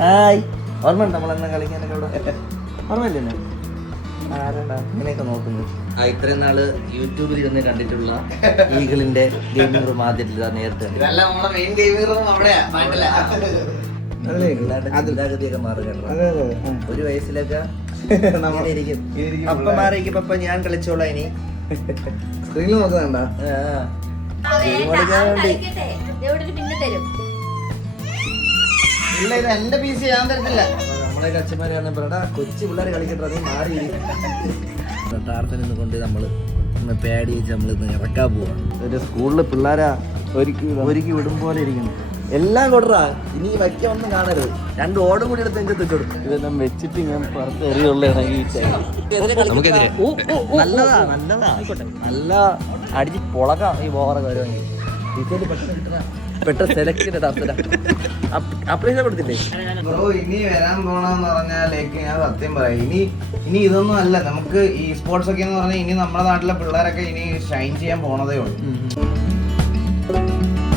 Hi ഓർമ്മയുണ്ട് നമ്മളെന്നാ കളിക്കാനൊക്കെ ഇവിടെ ഓർമ്മയില്ലേ ആരാടാ ഇങ്ങനെയൊക്കെ നോക്കുന്നു ഇത്രയും നാള് യൂട്യൂബിൽ ഇരുന്ന് കണ്ടിട്ടുള്ള ഈഗിളിന്റെ ഗെയിമിംഗ് റൂം ആദ്യമായിട്ടില്ല നേരത്തെ ചിന്താഗതിയൊക്കെ മാറി കേട്ടോ. ഒരു വയസ്സിലൊക്കെ ഇരിക്കും അപ്പമാരേക്ക് പപ്പ ഞാൻ കളിച്ചോളാം ഇനി സ്ക്രീനിൽ നോക്കുന്നുണ്ട ഇല്ല ഇത് എന്റെ പി സി ഞാൻ തരത്തില്ല. നമ്മളെ അച്ഛന്മാരാണ് പറയടാ കൊച്ചു പിള്ളേർ കളിക്കട്ടെ നീ മാറി ടാർപ്പൻ നിന്ന് കൊണ്ട് നമ്മള് പേടി വെച്ച് നമ്മളിന്ന് ഇറക്കാൻ പോവാ. ഒരു സ്കൂളില് പിള്ളേരാ ഒരുക്കി വിടും പോലെ ഇരിക്കുന്നു. എല്ലാം കൊടുറാ ഇനി വയ്ക്ക ഒന്നും കാണരുത്. 2 ഓടും കൂടി എടുത്ത് എന്റെ തെറ്റെടുക്കും. ഇതെല്ലാം വെച്ചിട്ട് ഞാൻ പുറത്ത് എറിയുള്ളതാണ് ഈ നല്ലതാ നല്ലതാ നല്ല അടിച്ച് പൊളകാം ഈ ബോറൊക്കെ വരുവാണെങ്കിൽ പെട്ടെന്ന് സെലക്ട് അപ്രീഷൻ കൊടുത്തില്ലേ ബ്രോ? ഇനി വരാൻ പോണെന്ന് പറഞ്ഞാലേക്ക് ഞാൻ സത്യം പറയാം, ഇനി ഇതൊന്നും അല്ല. നമുക്ക് ഈ സ്പോർട്സ് ഒക്കെ എന്ന് പറഞ്ഞാൽ ഇനി നമ്മുടെ നാട്ടിലെ പിള്ളേരൊക്കെ ഇനി ഷൈൻ ചെയ്യാൻ പോണതേ ഉള്ളൂ.